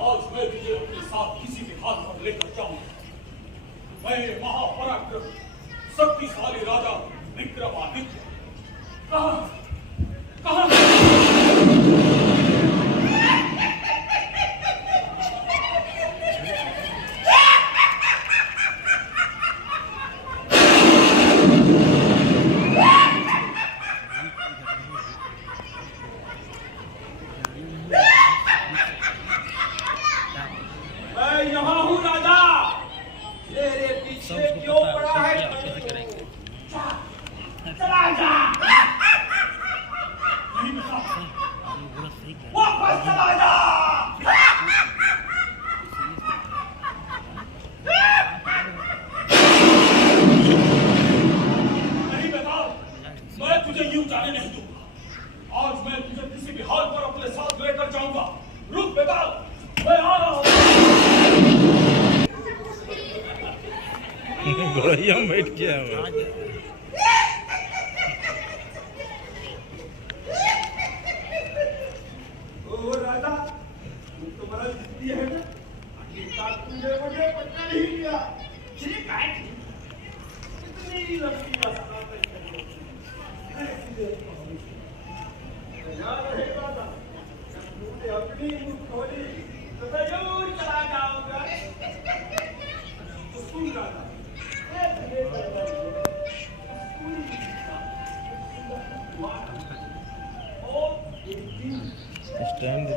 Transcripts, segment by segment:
आज मैं तुझे अपने साथ किसी के हाथ पर लेकर जाऊंगा। मैं महापराक्रम शक्तिशाली राजा विक्रमादित्य कहाँ गोलियां बैठ गया राजा तुम्हारा जिद्दी है ना, आखिरकार तुमने मुझे पता नहीं किया। ठीक है, इतनी लंबी वसाहत याद रहे राजा, जब तुमने अपनी मुख खोली तो मैं जरूर चला जाऊंगा। तो सुन राजा, स्टैंड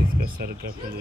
इसका सर का खुल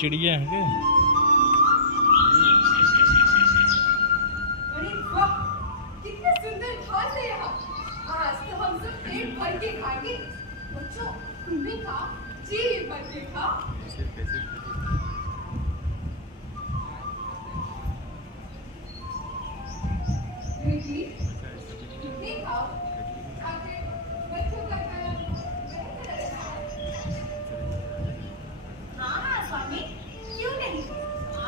चिड़िया है क्या? अरे वाह, कितने सुंदर घास है यहाँ। आज तो हम सब पेट भर के खाएंगे। बच्चों, तुम भी खा, जी भर के खा। बेटी, कितने खाओ, आगे बच्चों का खाना बेहतर रहता है। हाँ स्वामी, क्यों नहीं?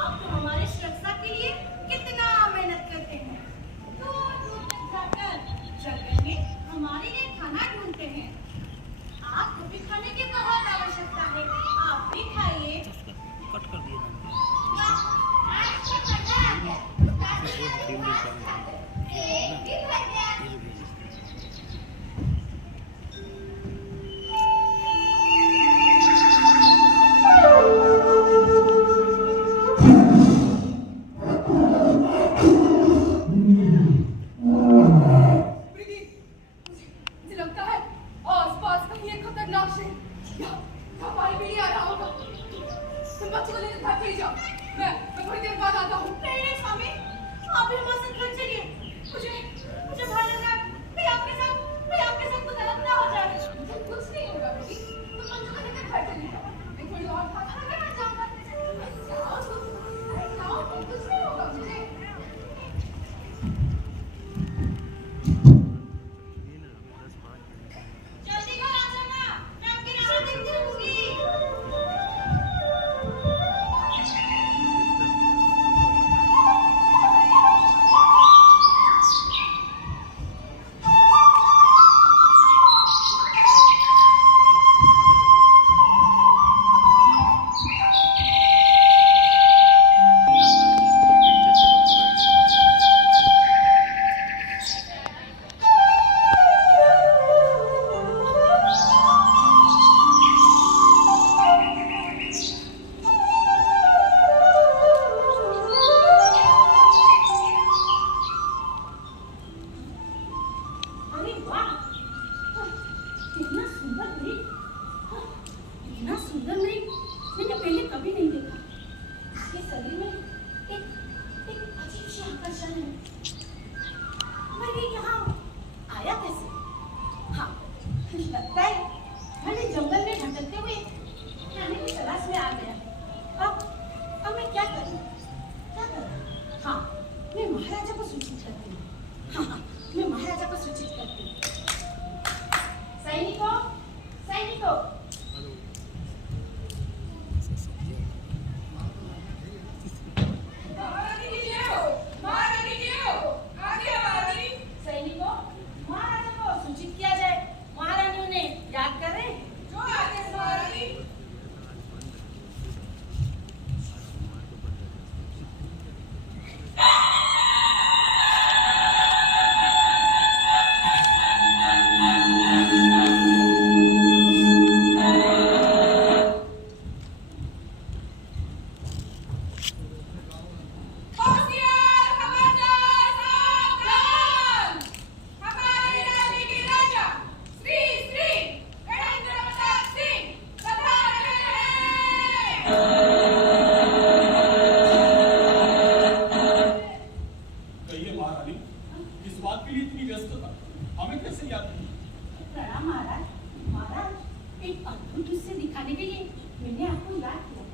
आप तो हमारे सुरक्षा के लिए कितना मेहनत करते हैं। दूर दूर तक जाकर जंगल में हमारे लिए खाना ढूंढते हैं। आपको भी खाने की बहुत आवश्यकता है, आप भी खाइए। कट कर दिया मैं थोड़ी देर बाद आता हूँ। नहीं स्वामी, आप भी हमारे साथ घर चलिए। महारानी, इस बात के लिए इतनी व्यस्तता हमें कैसे याद नहीं? प्रणाम महाराज। महाराज, एक अद्भुत दृश्य दिखाने के लिए मैंने आपको याद किया।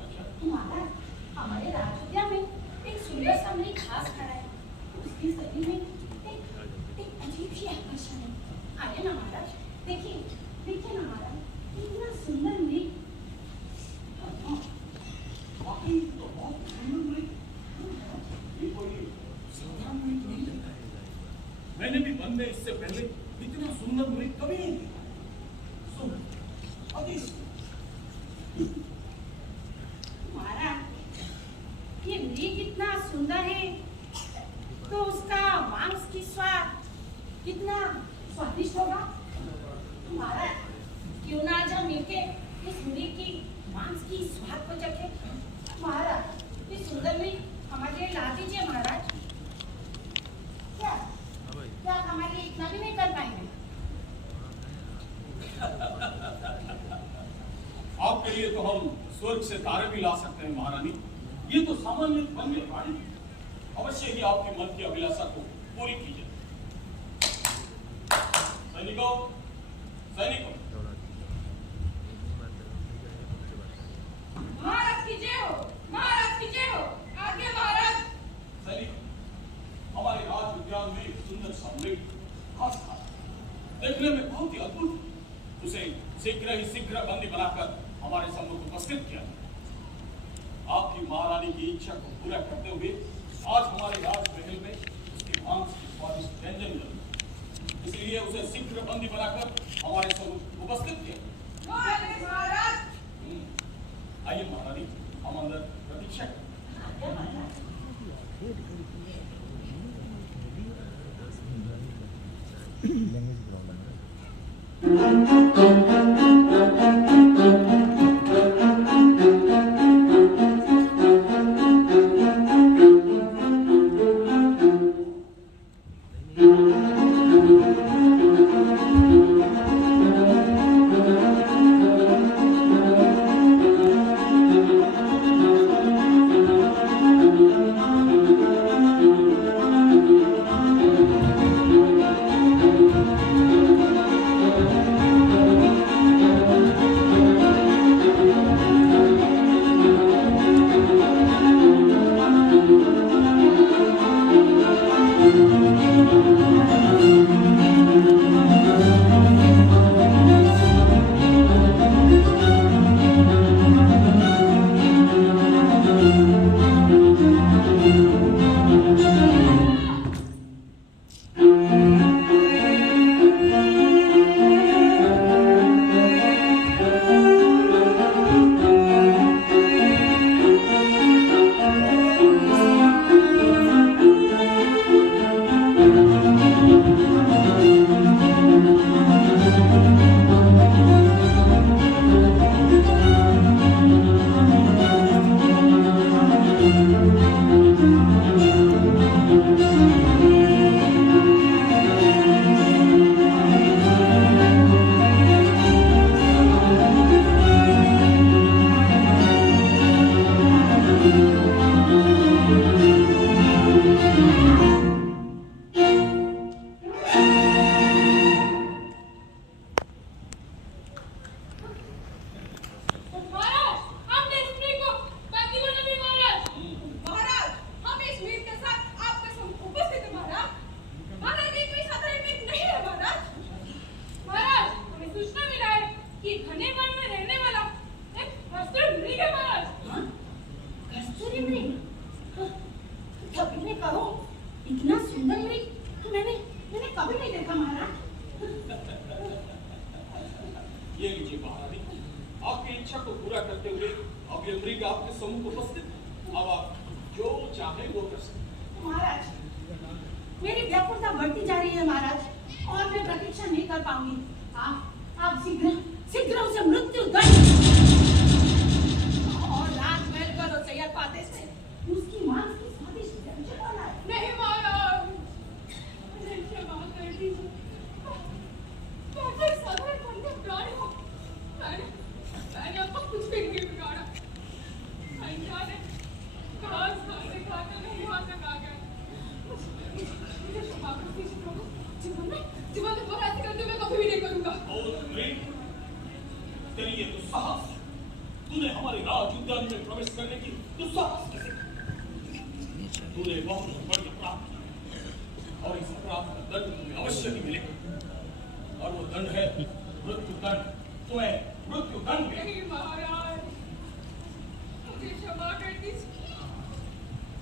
महाराज, हमारे राजोद्यान में एक सुंदर सा मृग घास खड़ा है। उसकी शरीर में एक अजीब सी आकर्षण है। आइए ना महाराज, देखिए देखिए ना महाराज, कितना सुंदर मृग। वाकई तो बहुत सुंदर मृग। ये कोई साधारण मृग नहीं लगता है। मैंने भी मन में इससे पहले इतना सुंदर मृग कभी नहीं देखा। अति महाराज, ये मृग इतना सुंदर है तो उसका मांस की स्वाद कितना स्वादिष्ट होगा। महाराज, क्यों ना आज हम मिलकर इस मृग की मांस की स्वाद को चखे। महाराज, ये सुंदर मृग हमारे लिए ला दीजिए महाराज। क्या क्या आप हमारे लिए इतना भी नहीं कर पाएंगे? आपके लिए तो हम स्वर्ग से तारे भी ला सकते हैं महारानी। ये तो सामान्य वन्य प्राणी, अवश्य ही आपके मन की अभिलाषा को पूरी कीजिए। सैनिकों, सैनिकों, महाराज की जय हो, महाराज की जय हो। आगे महाराज। सैनिकों, हमारे राज उद्यान में एक सुंदर सा मृग घास खा रहा है। देखने में बहुत ही अद्भुत है। उसे शीघ्र बंदी बनाकर हमारे सम्मुख उपस्थित किया। आपकी महारानी की इच्छा को पूरा करते हुए आज हमारे राजमहल में उसके मांस की स्वादिष्ट व्यंजन बने, इसलिए उसे शीघ्र बंदी बनाकर हमारे सम्मुख उपस्थित किया। महाराज। आइए महारानी, हम अंदर प्रतीक्षा करें। इच्छा को पूरा करते हुए अब ये मृग आपके सम्मुख उपस्थित। अब आप जो चाहे वो कर सकते। महाराज, मेरी व्याकुलता बढ़ती जा रही है महाराज, और मैं प्रतीक्षा नहीं कर पाऊंगी। आप शीघ्र उसे मृत्यु दंड और राजमहल का रसोइया पाते से उसकी मांस की स्वादिष्ट व्यंजन बनाए। नहीं महाराज, मुझे क्षमा कर दीजिए। मैं साधारण बंदे प्राणी हूँ। मैंने आपको कुछ भी नहीं बिगाड़ा। मैं जाने घास खाते खाते नहीं वहाँ तक आ गए। जीवन में दोबारा ऐसे करते मैं कभी भी नहीं करूंगा। तेरी ये दुस्साहस, तूने हमारे राज उद्यान में प्रवेश करने की दुस्साहस कैसे की? तूने बहुत बड़ी अपराध किया और इस अपराध का दंड तुम्हें अवश्य ही मिलेगा और वो दंड है मृत्यु दंड। तुम्हें मृत्यु दंड मिलेगा। नहीं महाराज, मुझे क्षमा कर दीजिए।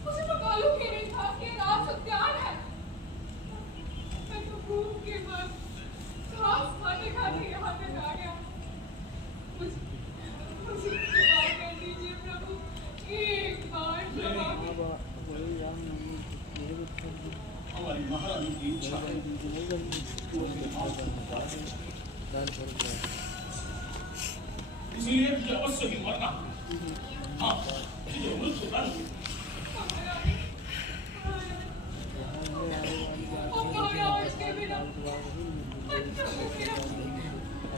मुझे तो मालूम ही नहीं था कि राज उद्यान है। मैं तो भूख के बाद घास खाते खाते यहाँ तक आ गया। मुझे क्षमा कर दीजिए प्रभु, एक बार क्षमा कर। हमारी महारानी की इच्छा है इसीलिए तुझे अवश्य ही मरना। हाँ, तुझे मृत्यु दंड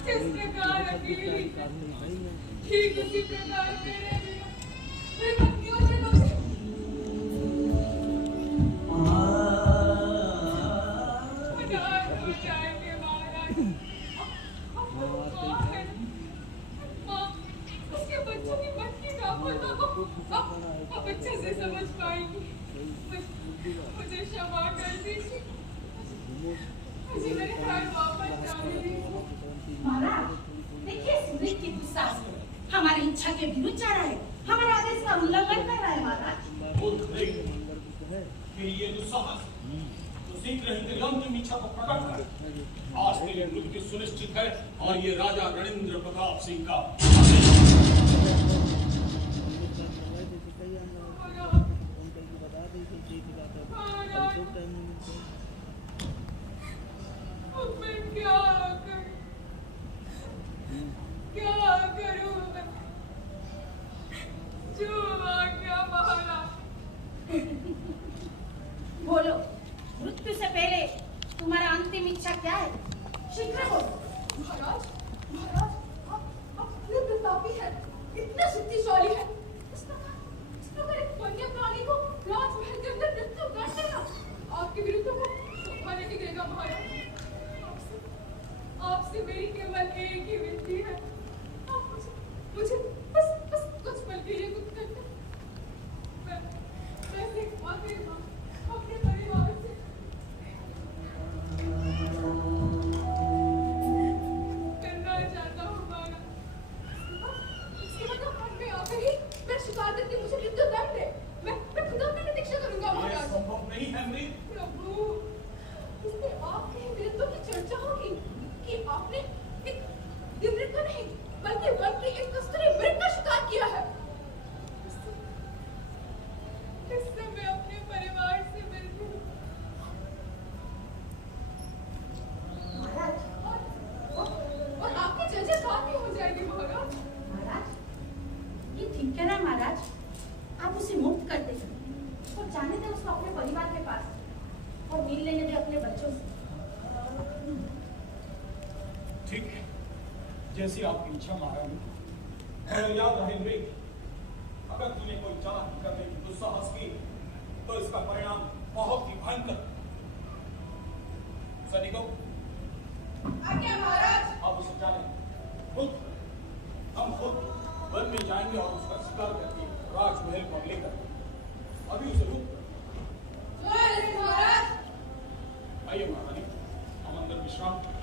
किस प्रकार अकेली ठीक उसी प्रकार मेरे मैं भक्तियों में उदास हो जाएंगे महाराज। माँ उसके बच्चों की मन की गाफलतों को अब अच्छे से समझ पाएंगी। मुझे क्षमा कर दीजिए। मुझे मेरे घर वापस जाने दीजिए। महाराज, देखिए सूरज की दुस्साहस हमारी इच्छा के विरुद्ध जा रहा है, हमारे आदेश का उल्लंघन कर रहा है महाराज। फिर ये दुस्साहस तो शीघ्र ही तेरी अंतिम इच्छा को प्रकट कर। आज तेरी मृत्यु सुनिश्चित है और ये राजा रणेंद्र प्रताप सिंह का मैं क्या करूं मैं? जो आज्ञा महाराज। बोलो, मृत्यु से पहले तुम्हारा अंतिम इच्छा क्या है? शीघ्र बोलो। महाराज, आप इतने प्रतापी हैं, इतने शक्तिशाली हैं। इस प्रकार एक वन्य प्राणी को राजमहल के अंदर मृत्यु दंड देना आपके विरुद्ध को शोभा नहीं देगा महाराज। आपसे मेरी केवल एक ही विनती है, आप मुझे बस कुछ पल के लिए कुछ करते। मैं सिर्फ आखिरी बार अपने परिवार से करना चाहता हूँ महाराज। इसके मतलब मन में आकर ही मैं शिकार करके मुझे मृत्यु दंड दे। मैं खुदा की प्रतीक्षा करूंगा महाराज। संभव नहीं है मृत। प्रभु, इसमें आपके वीरत्व की चर्चा होगी कि आपने एक दिव्य का नहीं बल्कि एक कस्तूरी मृग का शिकार किया है। इससे मैं अपने परिवार से मिलती हूँ महाराज, और आपकी जयजयकार भी हो जाएगी महाराज। महाराज, ये ठीक है ना महाराज? आप उसे मुक्त कर दें और जाने दें उसको अपने परिवार के पास और मिल लेने दें अपने बच्चों से। ठीक है, जैसी आपकी इच्छा महारानी। याद रहे मृग, अगर तूने कोई चालाकी करने की दुस्साहस की तो इसका परिणाम बहुत ही भयंकर। सैनिकों, आज्ञा महाराज। आप उसे जाने हम खुद वन में जाएंगे और उसका शिकार करके राजमहल पर लेकर अभी उसे मुक्त कर। महाराज। आइए महारानी, हम अंदर विश्राम करें।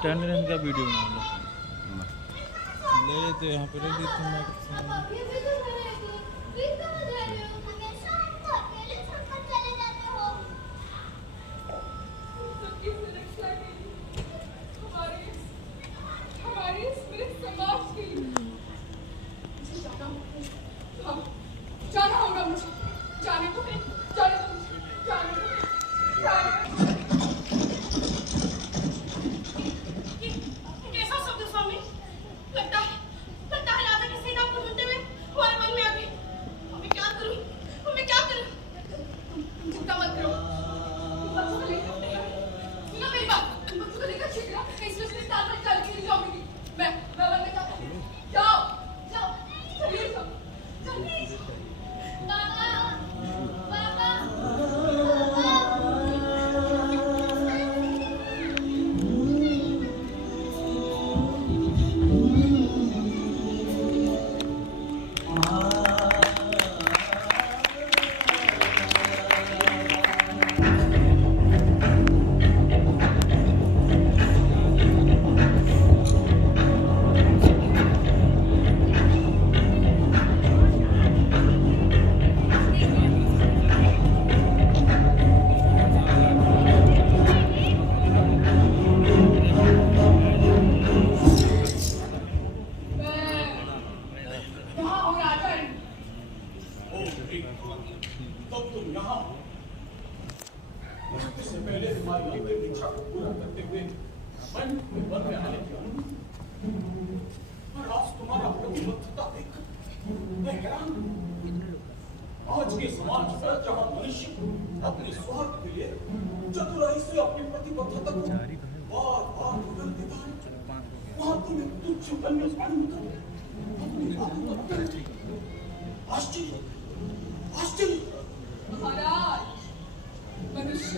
स्टैंड रहने का वीडियो बना लो ले तो यहाँ पे रख देते हैं हमारे इस पूरे समाज के लिए जाना होगा मुझे, जाने को है, जाने को जाने को कैसा शब्द स्वामी? लगता है राजा की सेना को ढूंढते हुए हमारे मन में आ गई। मैं क्या करूं? चिंता मत करो, बच्चों को लेकर सुनो मेरी बात, बच्चों को लेकर छिकरा मैं इस अस्पताल में चल के जाऊंगी। मैं बनने जाता हूँ। जाओ चलिए सब जल्दी। तब तुम यहाँ इससे पहले तुम्हारी अंतिम इच्छा को पूरा करते हुए मन में वन में आने की अनुमति, और आज तुम्हारा प्रतिबद्धता देखकर मैं हैरान हूं। आज के समाज में जहाँ मनुष्य अपने स्वार्थ के लिए चतुराई से अपनी प्रतिबद्धता को बार-बार बदल देता है, वहाँ तुम्हें तुच्छ वन्य प्राणी का अपनी बातों को बदलते हैं। आश्चर्य महाराज, मनुष्य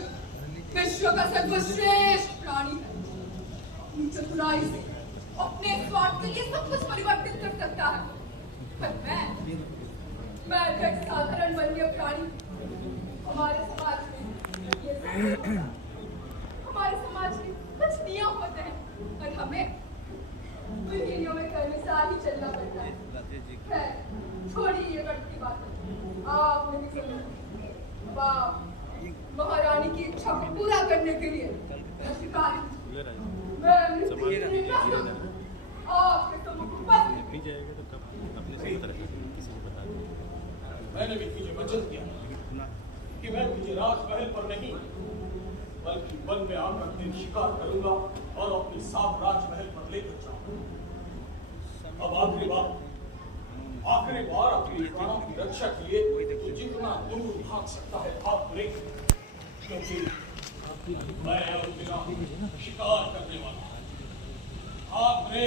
विश्व का सर्वश्रेष्ठ प्राणी है। अपनी चतुराई से अपने स्वार्थ के लिए सब कुछ परिवर्तित कर सकता है, पर मैं एक साधारण वन्य प्राणी। हमारे समाज में कुछ नियम होते हैं और हमें उन नियमों के अनुसार ही चलना पड़ता है। छोड़िए ये बढ़ती बात, आप नहीं समझ। महारानी की इच्छा को पूरा करने के लिए मैंने भी तुझे वचन दिया कि मैं तुझे राजमहल पर नहीं बल्कि वन में आकर दिन शिकार करूंगा और अपने साथ राजमहल पर लेकर जाऊंगा। अब आखिरी बार अपने प्राणों की रक्षा के लिए तो जितना दूर भाग सकता है भाग ले, क्योंकि मैं अब बिना शिकार करने वाला भाग ले।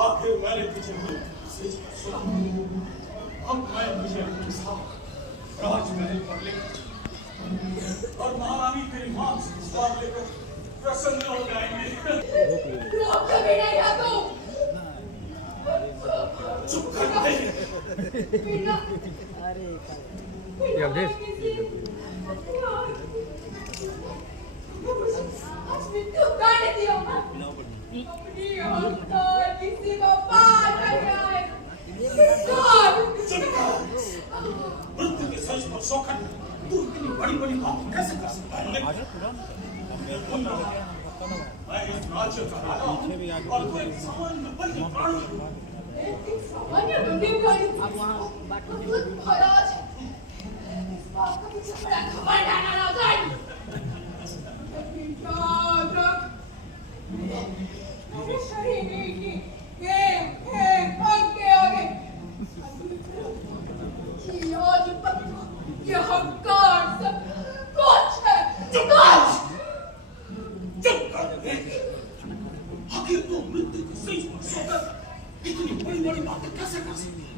आखिर मैंने तुझे सुना, अब मैं तुझे अपने साथ राजमहल पर लेकर और महारानी तेरी मां से स्वाद लेकर प्रसन्न हो जाएंगे। चुप कर दे। आज मृत्यु उतार देती हूँ अपनी अहंकार किसी को पार कर रहा है मृत्यु के सच पर शौकत तू इतनी बड़ी बड़ी बात कैसे कर सकता है? मैं इस राज्य का राजा हूँ और तू एक सामान्य बंदी प्राणी है। एक सामान्य बंदी प्राणी महाराज इस बात का मुझे बड़ा घमंड आना ना जाए। याद रख मेरे शरीर की एक अंग के आगे आज तक ये हंकार सब कुछ है। चुप कर आखिर तू मृत्यु के सच पर शौकत इतनी बड़ी बड़ी बातें कैसे कर सकती है?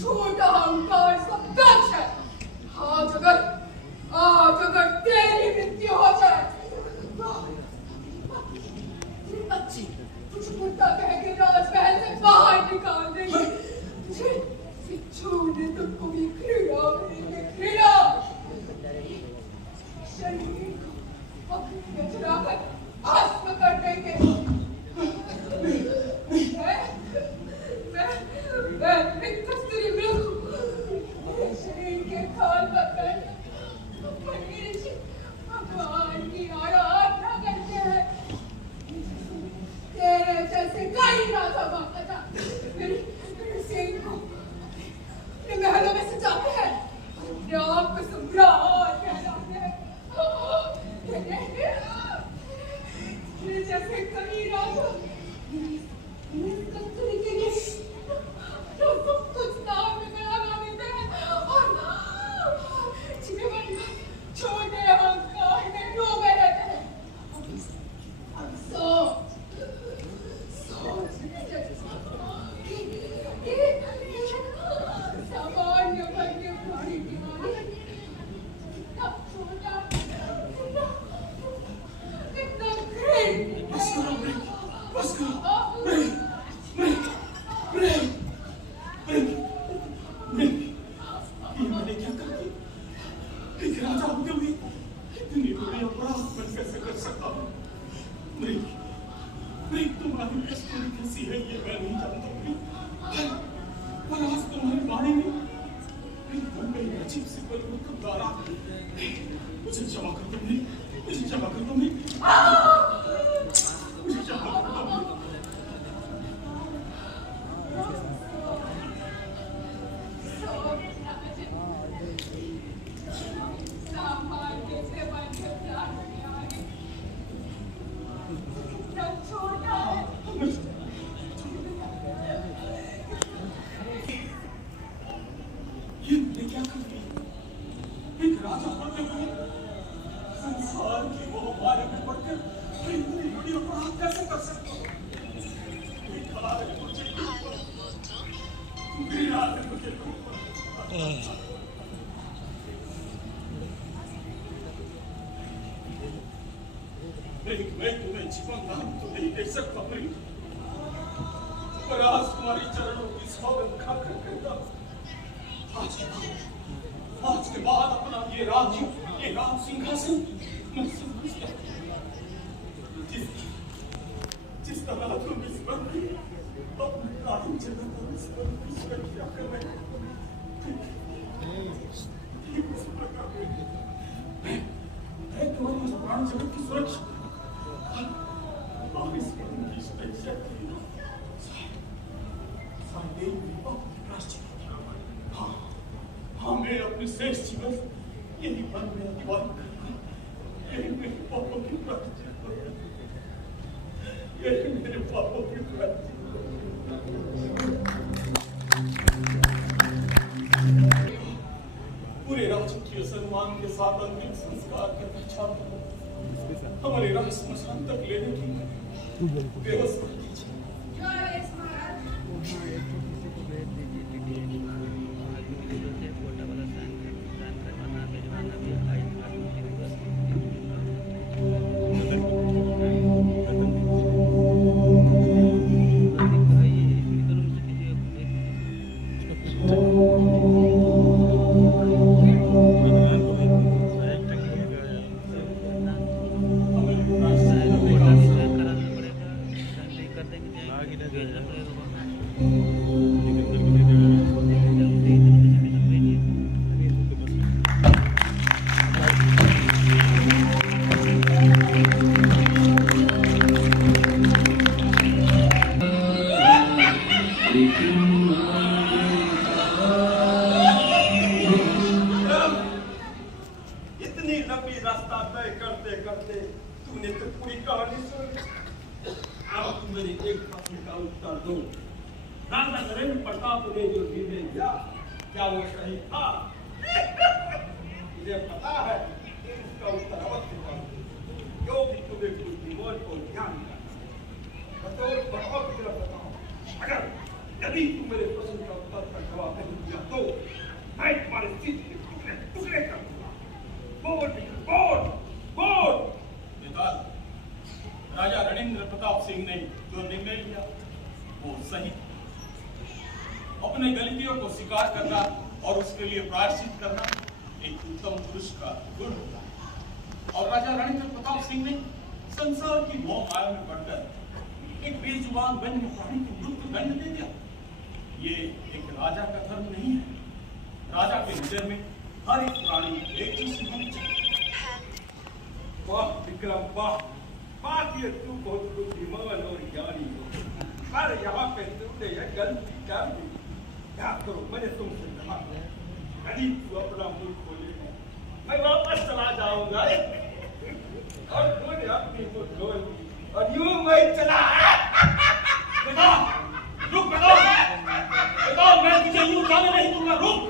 छोटा अहंकार सब कुछ है। आज अगर तेरी मृत्यु हो जाए बच्ची तुझे कुत्ता कह के राजमहल से बाहर निकाल देंगे। तुझे छोड़ने तुमको भी घृणा करेंगे, घृणा। शरीर को अग्नि में जलाकर भस्म कर देंगे। मैं कस्तूरी मृग मेरे शरीर के खाल पकड़ भगवान की आराधना करते हैं। तेरे जैसे कई राजा माता था मेरे सिंह को अपने महलों में सजाते हैं, अपने आप को सम्राट कहलाते हैं। तेरे जैसे कई राजा कस्तूरी के लिए तो सब कुछ नाम में लगा देते हैं और जिन्हें मन छोटे अहंकार में डूबे रहते हैं। अब सोच सामान्य वन्य प्राणी की वाणी इतना छोटा इतना घृणित बस करो मैंने क्या कर दिया? एक राजा होते हुए इतनी बड़ी अपराध मैं कैसे कर सकता हूँ? तुम्हारी कस्तूरी कैसी है ये मैं नहीं जानता हूँ, पर आज तुम्हारी वाणी में मेरी अजीब सी परिवर्तन द्वारा मुझे क्षमा कर दो, मुझे क्षमा कर दो, मुझे क्षमा कर दो। मैं तुम्हें जीवन दान तो नहीं दे सकता हूँ, पर आज तुम्हारी चरणों की सौगंध खाकर कहता हूँ, आज के बाद अपना ये राज सिंहासन मैं समझता हूँ। जिस तरह तुम इस पर अपने कानून चलता इस पर सुरक्षा कर रहे हो, मैं तुम्हारी इस प्राण जगत की सुरक्षा हाँ, मैं अपने शेष जीवन यही मन में अतिवाहित करूंगा, यही मेरे पापों की प्रार्थना, यही मेरे पापों की प्रार्थना। पूरे राजकीय सम्मान के साथ अंतिम संस्कार करना चाहता हूँ। हमारे राज स्मशान तक लेने की व्यवस्था कीजिए। इतनी लंबी रास्ता तय करते करते तूने तो पूरी कहानी सुन ली। अब तुम मेरे एक प्रश्न का उत्तर दो। राजा नरेंद्र प्रताप ने जो निर्णय लिया क्या वो सही था? मुझे पता है कि इसका उत्तर अवश्य था, क्योंकि तुम्हें कुछ दिमाग को ध्यान दिया। बतौर बताओ, अगर यदि तुम मेरे प्रश्न का उत्तर का जवाब नहीं दिया तो मैं तुम्हारे सीट के टुकड़े टुकड़े कर दूंगा। बोल बोल बोल। नेताल, राजा रणेंद्र प्रताप सिंह ने जो निर्णय लिया वो सही था। अपने गलतियों को स्वीकार करना और उसके लिए प्रायश्चित करना एक उत्तम पुरुष का गुण होता है। और राजा रणेंद्र प्रताप सिंह ने संसार की मोह माया में पड़कर एक बेजुबान वन्य प्राणी को मृत्यु दंड दे दिया। ये एक राजा का धर्म नहीं है। राजा के हृदय में हर एक प्राणी एक जैसे होना चाहिए। वाह विक्रम वाह, बात ये तू बहुत बुद्धिमान और ज्ञानी हो, पर यहाँ पे तुमने यह गलती कर दी। क्या करो, मैंने तुमसे कहा यदि तू अपना मुंह खोलेगा मैं वापस चला जाऊंगा और तूने अपनी मुंह खोल दी और यूं मैं चला। बेटा, रुक बेटा, बेटा, मैं तुझे यूं जाने नहीं दूंगा। रुक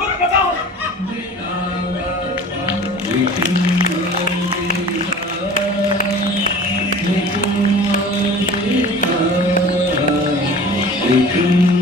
रुक बेटा। Thank you.